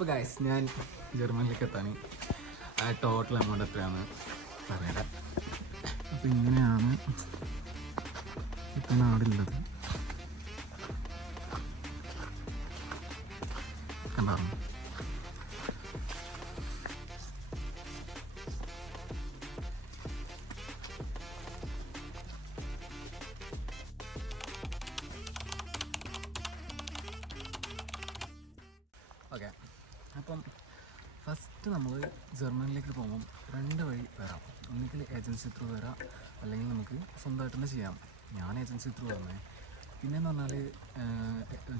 അപ്പോൾ ഗൈസ്, ഞാൻ ജർമ്മനിലേക്ക് എത്താൻ ടോട്ടൽ എമൗണ്ട് എത്രയാണെന്ന് പറയാം. അപ്പോൾ ഇങ്ങനെയാണ് ഇപ്പം നാടുള്ളത്. കണ്ടായിരുന്നു. ഓക്കെ, അപ്പം ഫസ്റ്റ് നമ്മൾ ജർമ്മനിലേക്ക് പോകുമ്പം 2 വഴി വരാം. ഒന്നുകിൽ ഏജൻസി ത്രൂ വരാം, അല്ലെങ്കിൽ നമുക്ക് സ്വന്തമായിട്ട് തന്നെ ചെയ്യാം. ഞാൻ ഏജൻസി ത്രൂ വന്നേ. പിന്നെയെന്ന് പറഞ്ഞാൽ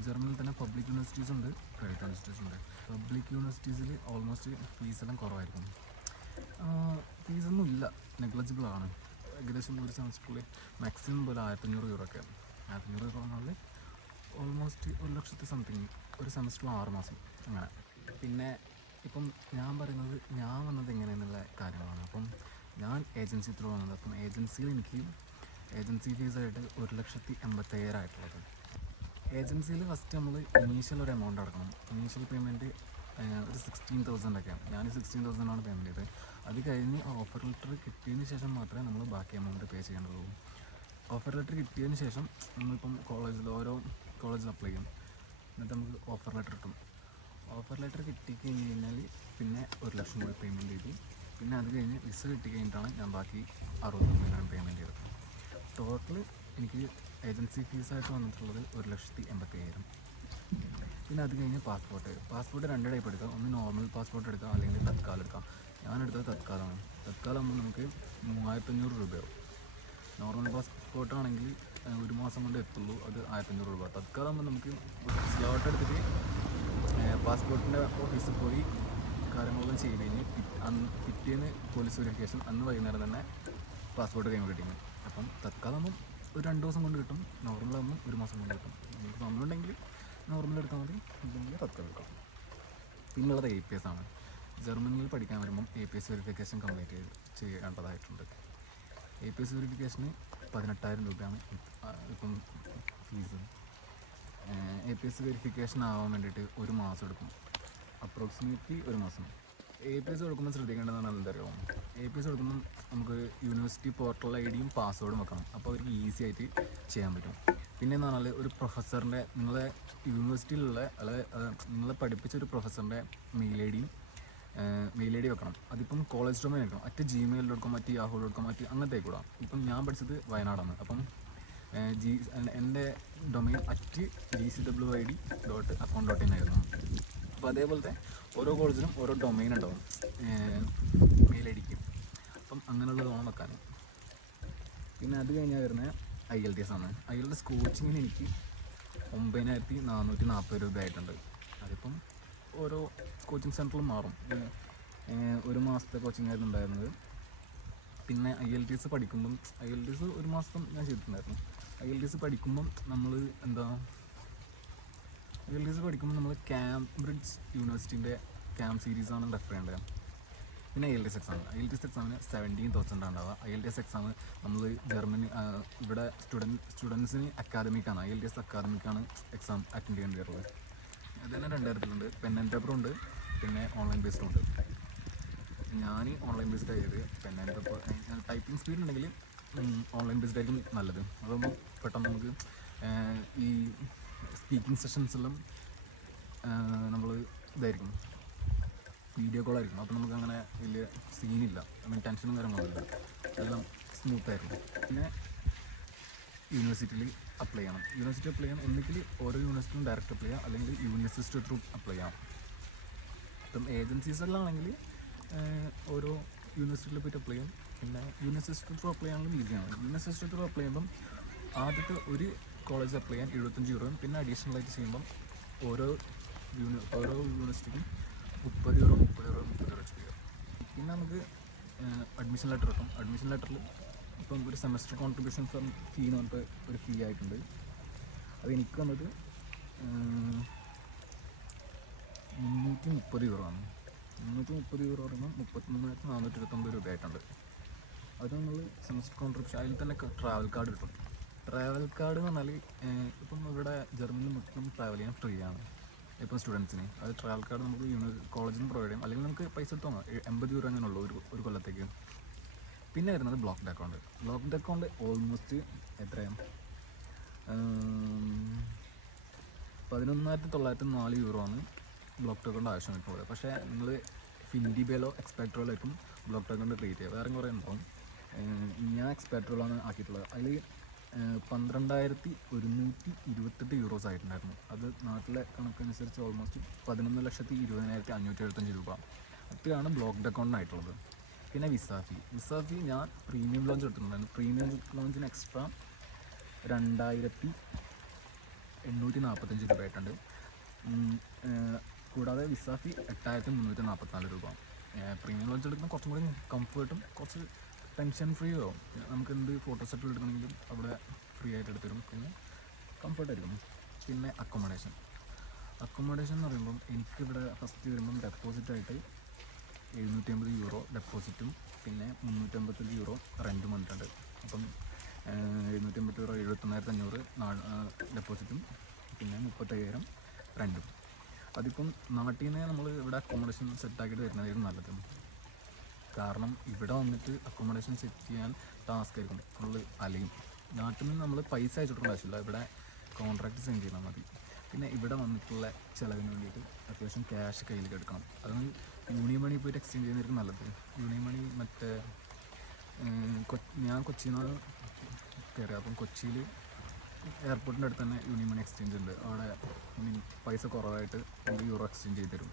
ജർമ്മനിയിൽ തന്നെ പബ്ലിക് യൂണിവേഴ്സിറ്റീസ് ഉണ്ട്, പ്രൈവറ്റ് യൂണിവേഴ്സിറ്റീസ് ഉണ്ട്. പബ്ലിക് യൂണിവേഴ്സിറ്റീസിൽ ഓൾമോസ്റ്റ് ഫീസെല്ലാം കുറവായിരിക്കും. ഫീസൊന്നും ഇല്ല, നെഗ്ലജിബിളാണ്. ഏകദേശം ഒരു സെമസ്റ്ററിൽ മാക്സിമം പോലെ 1500 യൂറോ ഒക്കെ. 1500 യൂറോ പറഞ്ഞാൽ ഓൾമോസ്റ്റ് 1,00,000 സംതിങ്, ഒരു സെമസ്റ്ററിൽ 6 മാസം അങ്ങനെ. പിന്നെ ഇപ്പം ഞാൻ പറയുന്നത് ഞാൻ വന്നത് എങ്ങനെയെന്നുള്ള കാര്യങ്ങളാണ്. അപ്പം ഞാൻ ഏജൻസി ത്രൂ വന്നത്. അപ്പം ഏജൻസിയിൽ എനിക്ക് ഏജൻസി ഫീസായിട്ട് 1,85,000 ആയിട്ടുള്ളത്. ഏജൻസിയിൽ ഫസ്റ്റ് നമ്മൾ ഇനീഷ്യൽ ഒരു എമൗണ്ട് അടക്കണം. ഇനീഷ്യൽ പേയ്മെൻറ്റ് ഒരു 16,000 ഒക്കെയാണ്. ഞാൻ 16,000 പേയ്മെൻറ്റ് ചെയ്തത്. അത് കഴിഞ്ഞ് ഓഫർ ലെറ്റർ കിട്ടിയതിന് ശേഷം മാത്രമേ നമ്മൾ ബാക്കി എമൗണ്ട് പേ ചെയ്യേണ്ടതുള്ളൂ. ഓഫർ ലെറ്റർ കിട്ടിയതിന് ശേഷം നമ്മളിപ്പം ഓരോ കോളേജിൽ അപ്ലൈ ചെയ്യും. എന്നിട്ട് നമുക്ക് ഓഫർ ലെറ്റർ കിട്ടും. ഓഫർ ലെറ്റർ കിട്ടിക്കഴിഞ്ഞ് കഴിഞ്ഞാൽ പിന്നെ 1,00,000 കൂടി പേയ്മെൻറ്റ് ചെയ്തു. പിന്നെ അത് കഴിഞ്ഞ് വിസ കിട്ടിക്കഴിഞ്ഞിട്ടാണ് ഞാൻ ബാക്കി 69,000 പേയ്മെൻറ്റ് ചെയ്തത്. ടോട്ടൽ എനിക്ക് ഏജൻസി ഫീസായിട്ട് വന്നിട്ടുള്ളത് 1,80,000. പിന്നെ അത് കഴിഞ്ഞ് പാസ്പോർട്ട് 2 ടൈപ്പ് എടുക്കാം. ഒന്ന് നോർമൽ പാസ്പോർട്ട് എടുക്കാം, അല്ലെങ്കിൽ തത്കാലം എടുക്കാം. ഞാനെടുത്തത് തത്കാലമാണ്. തത്കാലമാകുമ്പോൾ നമുക്ക് 3,500 രൂപയാവും. നോർമൽ പാസ്പോർട്ടാണെങ്കിൽ 1 മാസം കൊണ്ട് എത്തുള്ളൂ, അത് 1,500 രൂപ. തത്കാലമാകുമ്പോൾ നമുക്ക് സ്ലോട്ട് എടുത്തിട്ട് പാസ്പോർട്ടിൻ്റെ ഓഫീസിൽ പോയി കാര്യങ്ങളെല്ലാം ചെയ്ത് കഴിഞ്ഞ് പിറ്റേന്ന് പോലീസ് വെരിഫിക്കേഷൻ, അന്ന് വൈകുന്നേരം തന്നെ പാസ്പോർട്ട് കൈമ കിട്ടിയിരുന്നു. അപ്പം തത്കാലമാകുമ്പം ഒരു 2 ദിവസം കൊണ്ട് കിട്ടും, നോർമലാകുമ്പം 1 മാസം കൊണ്ട് കിട്ടും. നമുക്ക് സമയമുണ്ടെങ്കിൽ നോർമൽ എടുത്താൽ മതി, ഇല്ലെങ്കിൽ തത്കാലം എടുക്കാം. പിന്നുള്ളത് APS ആണ്. ജർമ്മനിയിൽ പഠിക്കാൻ വരുമ്പം APS വെരിഫിക്കേഷൻ കംപ്ലീറ്റ് ചെയ്യേണ്ടതായിട്ടുണ്ട്. APS വെരിഫിക്കേഷന് 18,000 രൂപയാണ് ഇപ്പം ഫീസ്. APS വെരിഫിക്കേഷൻ ആവാൻ വേണ്ടിയിട്ട് 1 മാസം എടുക്കും, അപ്രോക്സിമേറ്റ്ലി 1 മാസം. APS കൊടുക്കുമ്പോൾ ശ്രദ്ധിക്കേണ്ടതാണ് എന്തറിയാമോ? APS കൊടുക്കുമ്പം നമുക്ക് യൂണിവേഴ്സിറ്റി പോർട്ടൽ ID-യും പാസ്വേഡും വെക്കണം. അപ്പോൾ അവർക്ക് ഈസി ആയിട്ട് ചെയ്യാൻ പറ്റും. പിന്നെ എന്ന് പറഞ്ഞാൽ ഒരു പ്രൊഫസറിൻ്റെ, നിങ്ങളെ യൂണിവേഴ്സിറ്റിയിലുള്ള നിങ്ങളെ പഠിപ്പിച്ച ഒരു പ്രൊഫസറിൻ്റെ മെയിൽ ഐ ഡി വെക്കണം. അതിപ്പം കോളേജ് ഡൊമൈൻ എടുക്കണം. gmail.com, yahoo.com, അങ്ങനത്തെ കൂടാ. ഇപ്പം ഞാൻ പഠിച്ചത് വയനാടാണ്. അപ്പം എൻ്റെ ഡൊമൈൻ @gcwid.account.in ആയിരുന്നു. അപ്പോൾ അതേപോലത്തെ ഓരോ കോളേജിനും ഓരോ ഡൊമൈൻ ഉണ്ടാവും മെയിൽ ID-ക്ക്. അപ്പം അങ്ങനെയുള്ളത് വേണം വെക്കാൻ. പിന്നെ അത് കഴിഞ്ഞാൽ വരുന്നത് IELTS ആണ്. IELTS കോച്ചിങ്ങിന് എനിക്ക് 9,440 രൂപ ആയിട്ടുണ്ട്. അതിപ്പം ഓരോ കോച്ചിങ് സെൻറ്ററിലും മാറും. 1 മാസത്തെ കോച്ചിങ് ആയിരുന്നു ഉണ്ടായിരുന്നത്. പിന്നെ IELTS പഠിക്കുമ്പം IELTS 1 മാസം ഞാൻ ചെയ്തിട്ടുണ്ടായിരുന്നു. IELTS പഠിക്കുമ്പം നമ്മൾ കാംബ്രിഡ്ജ് യൂണിവേഴ്സിറ്റീൻ്റെ CAM സീരീസാണ് റെഫർ ചെയ്യേണ്ടത്. പിന്നെ IELTS എക്സാമിന് 17,000 ഉണ്ടാവുക. IELTS എക്സാം നമ്മൾ ജർമ്മനി ഇവിടെ സ്റ്റുഡൻസിന് അക്കാദമിക്കാണ്, IELTS അക്കാദമിക്കാണ് എക്സാം അറ്റൻഡ് ചെയ്യേണ്ടിയിട്ടുള്ളത്. അത് തന്നെ 2 തരത്തിലുണ്ട്. പെൻ ആൻഡ് പേപ്പറും ഉണ്ട്, പിന്നെ ഓൺലൈൻ ബേസ്ഡും ഉണ്ട്. ഞാൻ ഓൺലൈൻ ബേസ്ഡ് ആയത്. Pen and paper typing speed ഉണ്ടെങ്കിൽ ഓൺലൈൻ ബേസ്ഡ് ആയിരിക്കും നല്ലത്. അതാകുമ്പോൾ പെട്ടെന്ന് നമുക്ക് ഈ സ്പീക്കിംഗ് സെഷൻസെല്ലാം നമ്മൾ ഇതായിരിക്കും, വീഡിയോ കോളായിരിക്കും. അപ്പോൾ നമുക്ക് അങ്ങനെ വലിയ സീനില്ല, ടെൻഷനും കാര്യങ്ങളൊന്നുമില്ല, എല്ലാം സ്മൂത്തായിരുന്നു. പിന്നെ യൂണിവേഴ്സിറ്റിയിൽ അപ്ലൈ ചെയ്യണം. ഒന്നുകിൽ ഓരോ യൂണിവേഴ്സിറ്റിയും ഡയറക്റ്റ് അപ്ലൈ ചെയ്യാം, അല്ലെങ്കിൽ യൂണിവേഴ്സിറ്റി ത്രൂ അപ്ലൈ ചെയ്യാം. ഇപ്പം ഏജൻസീസെല്ലാണെങ്കിൽ ഓരോ യൂണിവേഴ്സിറ്റിയിൽ പോയിട്ട് അപ്ലൈ ചെയ്യും. പിന്നെ യൂണിവേഴ്സിറ്റി ത്രൂ അപ്ലൈ ചെയ്യാനും ഈസിയാണ്. യൂണിവേഴ്സിറ്റി ത്രൂ അപ്ലൈ ചെയ്യുമ്പം ആദ്യത്തെ ഒരു കോളേജ് അപ്ലൈ ചെയ്യാൻ 75 യൂറോയും, പിന്നെ അഡീഷണൽ ആയിട്ട് ചെയ്യുമ്പം ഓരോ യൂണിവേഴ്സിറ്റിക്കും 30 യൂറോ വെച്ച് ചെയ്യാം. പിന്നെ നമുക്ക് അഡ്മിഷൻ ലെറ്റർ കിട്ടും. അഡ്മിഷൻ ലെറ്ററിൽ ഇപ്പം ഒരു സെമസ്റ്റർ കോൺട്രിബ്യൂഷൻ ഫീ എന്ന് പറഞ്ഞിട്ട് ഒരു ഫീ ആയിട്ടുണ്ട്. അത് എനിക്ക് വന്നത് 330 യൂറോ ആണ്. 330 യൂറോ പറയുമ്പോൾ 33,429 രൂപ ആയിട്ടുണ്ട്. അത് നമ്മൾ സെമസ്റ്റർ കോൺട്രിബ്യൂഷൻ, അതിൽ തന്നെ ട്രാവൽ കാർഡ് കിട്ടും. ട്രാവൽ കാർഡ് എന്ന് പറഞ്ഞാൽ ഇപ്പം ഇവിടെ ജർമ്മനിയിൽ മൊത്തം ട്രാവൽ ചെയ്യാൻ ഫ്രീ ആണ്. ഇപ്പോൾ സ്റ്റുഡൻസിന് അത് ട്രാവൽ കാർഡ് നമുക്ക് കോളേജിൽ നിന്ന് പ്രൊവൈഡ് ചെയ്യും, അല്ലെങ്കിൽ നമുക്ക് പൈസ എടുത്ത് വാങ്ങാം. 80 രൂപ അങ്ങനെ ഉള്ളൂ ഒരു കൊല്ലത്തേക്ക്. പിന്നെ വരുന്നത് blocked account. Blocked account almost എത്രയാണ്, 11,904 ആണ് ബ്ലോക്ക്ഡ് അക്കൗണ്ട് ആവശ്യം വരുന്നത്. പക്ഷേ നിങ്ങൾ ഫിൻഡിബേലോ എക്സ്പാക്ട്രോയിലോ ആയിരിക്കും ബ്ലോക്ക്ഡ് അക്കൗണ്ട് ക്രിയേറ്റ് ചെയ്യുക. വേറെ കുറേ ഉണ്ടാവും. ഞാൻ എക്സ്പാക്ട്രോയിലാണ് ആക്കിയിട്ടുള്ളത്. അതിൽ 12,128 യൂറോസ് ആയിട്ടുണ്ടായിരുന്നു. അത് നാട്ടിലെ കണക്കനുസരിച്ച് ഓൾമോസ്റ്റ് 11,20,575 രൂപ. അത്രയാണ് ബ്ലോക്ക്ഡ് അക്കൗണ്ടിനായിട്ടുള്ളത്. പിന്നെ വിസ ഫീ ഞാൻ പ്രീമിയം ലോഞ്ച് എടുത്തിട്ടുണ്ടായിരുന്നു. പ്രീമിയം ലോഞ്ചിന് എക്സ്ട്രാ 2,845 രൂപ ആയിട്ടുണ്ട്. കൂടാതെ വിസ ഫീ 8,344 രൂപ. പ്രീമിയം ലോഞ്ച് എടുക്കുമ്പോൾ കുറച്ചും കൂടി കംഫർട്ടും കുറച്ച് ടെൻഷൻ ഫ്രീ ആവും. നമുക്ക് എന്ത് ഫോട്ടോസെറ്റ് എടുക്കണമെങ്കിലും അവിടെ ഫ്രീ ആയിട്ട് എടുത്തരും. പിന്നെ കംഫർട്ടായിരിക്കും. പിന്നെ അക്കോമഡേഷൻ എന്ന് പറയുമ്പം എനിക്കിവിടെ ഫസ്റ്റ് വരുമ്പം ഡെപ്പോസിറ്റായിട്ട് 750 യൂറോ ഡെപ്പോസിറ്റും പിന്നെ 355 യൂറോ റെൻറ്റും വന്നിട്ടുണ്ട്. അപ്പം 750 യൂറോ 71,500 ഡെപ്പോസിറ്റും പിന്നെ 35,000 റെൻറ്റും. അതിപ്പം നാട്ടിൽ നിന്ന് നമ്മൾ ഇവിടെ അക്കോമഡേഷൻ സെറ്റാക്കിയിട്ട് വരുന്നതായിരുന്നു നല്ലത്. കാരണം ഇവിടെ വന്നിട്ട് അക്കോമഡേഷൻ സെറ്റ് ചെയ്യാൻ ടാസ്ക് ആയിരിക്കും, ഫുള്ള് അലയും. നാട്ടിൽ നിന്ന് നമ്മൾ പൈസ അയച്ചിട്ടുള്ള ആവശ്യമില്ല, ഇവിടെ കോൺട്രാക്റ്റ് സെൻഡ് ചെയ്താൽ മതി. പിന്നെ ഇവിടെ വന്നിട്ടുള്ള ചിലവിന് വേണ്ടിയിട്ട് അത്യാവശ്യം ക്യാഷ് കയ്യിലേക്ക് എടുക്കണം. അതാണ് യൂണിയൻ മണി പോയിട്ട് എക്സ്ചേഞ്ച് ചെയ്യുന്നതായിരിക്കും നല്ലത്. യൂണിയൻ മണി മറ്റേ ഞാൻ കൊച്ചിയിൽ നിന്ന് കയറി. അപ്പം കൊച്ചിയിൽ എയർപോർട്ടിൻ്റെ അടുത്ത് തന്നെ യൂണിയൻ മണി എക്സ്ചേഞ്ച് ഉണ്ട്. അവിടെ പൈസ കുറവായിട്ട് യൂറോ എക്സ്ചേഞ്ച് ചെയ്ത് തരും.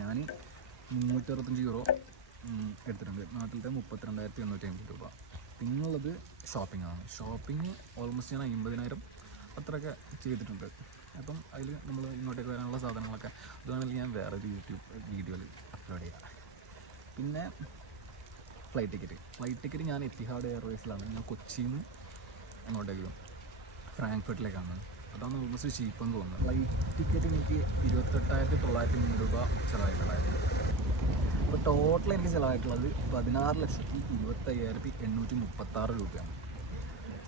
ഞാൻ 365 യൂറോ എടുത്തിട്ടുണ്ട്. നാട്ടിലത്തെ 32,850 രൂപ. പിന്നുള്ളത് ഷോപ്പിംഗ് ഓൾമോസ്റ്റ് ഞാൻ 50,000 അത്രയൊക്കെ ചെയ്തിട്ടുണ്ട്. അപ്പം അതിൽ നമ്മൾ ഇങ്ങോട്ടേക്ക് വരാനുള്ള സാധനങ്ങളൊക്കെ അതാണെങ്കിൽ ഞാൻ വേറൊരു യൂട്യൂബ് വീഡിയോയിൽ അപ്ലോഡ് ചെയ്യാം. പിന്നെ ഫ്ലൈറ്റ് ടിക്കറ്റ് ഞാൻ എത്തിഹാഡ് എയർവേസിലാണ്. ഞാൻ കൊച്ചിയിൽ നിന്ന് അങ്ങോട്ടേക്ക് ഫ്രാങ്ക്ഫർട്ടിലേക്കാണ്. അതാണ് ഓൾമോസ്റ്റ് ചീപ്പെന്ന് തോന്നുന്നത്. ഫ്ലൈറ്റ് ടിക്കറ്റ് എനിക്ക് 28,903 രൂപ ചിലവായിട്ടുണ്ടായിരുന്നു. അപ്പോൾ ടോട്ടൽ എനിക്ക് ചിലവായിട്ടുള്ളത് 16,25,836 രൂപയാണ്.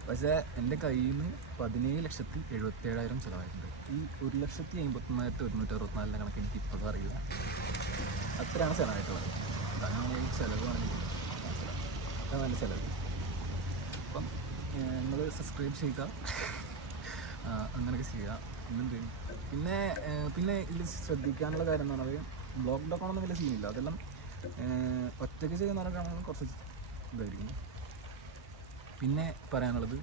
പക്ഷേ എൻ്റെ കയ്യിൽ നിന്ന് 17,77,000 ചിലവായിട്ടുണ്ട്. ഈ 1,51,164 കണക്ക് എനിക്ക് ഇപ്പോഴും അറിയില്ല. അത്രയാണ് ചിലവായിട്ടുള്ളത്. അതാണ് നമ്മൾ ഈ ചിലവാണെങ്കിൽ നല്ല ചിലവ്. അപ്പം നിങ്ങൾ സബ്സ്ക്രൈബ് ചെയ്യുക, അങ്ങനെയൊക്കെ ചെയ്യുക. പിന്നെ ഇതിൽ ശ്രദ്ധിക്കാനുള്ള കാര്യം എന്ന് പറഞ്ഞാൽ ബ്ലോക്ക്ഡ് അക്കൗണ്ടൊന്നും വലിയ സീനില്ല. അതെല്ലാം ഒറ്റയ്ക്ക് ചെയ്യുന്നവരൊക്കെ ആണെങ്കിൽ കുറച്ച് ഇതായിരിക്കും. പിന്നെ പറയാനുള്ളത്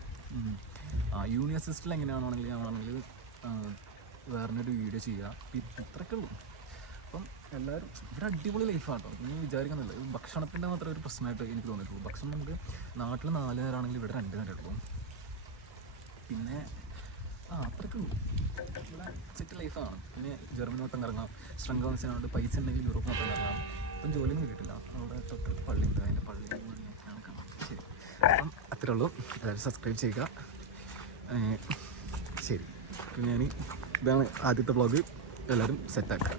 യൂണിവേഴ്സിറ്റിയിൽ എങ്ങനെയാണെങ്കിൽ ഞാനാണെങ്കിൽ വേറൊരു വീഡിയോ ചെയ്യുക. ഇത്രയൊക്കെ ഉള്ളൂ. അപ്പം എല്ലാവരും ഇവിടെ അടിപൊളി ലൈഫാട്ടോ. ഞാൻ വിചാരിക്കുന്നില്ല ഭക്ഷണത്തിൻ്റെ മാത്രം ഒരു പ്രശ്നമായിട്ട് എനിക്ക് തോന്നിയിട്ടുള്ളൂ. ഭക്ഷണം നമുക്ക് നാട്ടിൽ 4 നേരമാണെങ്കിൽ ഇവിടെ 2 നേരം എടുക്കും. പിന്നെ അത്രയൊക്കെ ഉള്ളൂ. ഇവിടെ സെറ്റ് ലൈഫാണ്. പിന്നെ ജർമ്മനിയോട്ടം ഇറങ്ങാം. ശ്രങ്കവംശനോട് പൈസ ഉണ്ടെങ്കിൽ യൂറോപ്പ് മൊത്തം ഇറങ്ങാം. ഇപ്പം ജോലിയൊന്നും കിട്ടിയിട്ടില്ല. അവിടെ തൊട്ടടുത്ത് പള്ളി ഉണ്ട്. അതിൻ്റെ പള്ളി കാണാം. ശരി, അപ്പം അത്രേ ഉള്ളൂ. എല്ലാവരും സബ്സ്ക്രൈബ് ചെയ്യുക. ശരി, പിന്നെ ഇതാണ് ആദ്യത്തെ വ്ളോഗ്. എല്ലാവരും സെറ്റാക്കുക.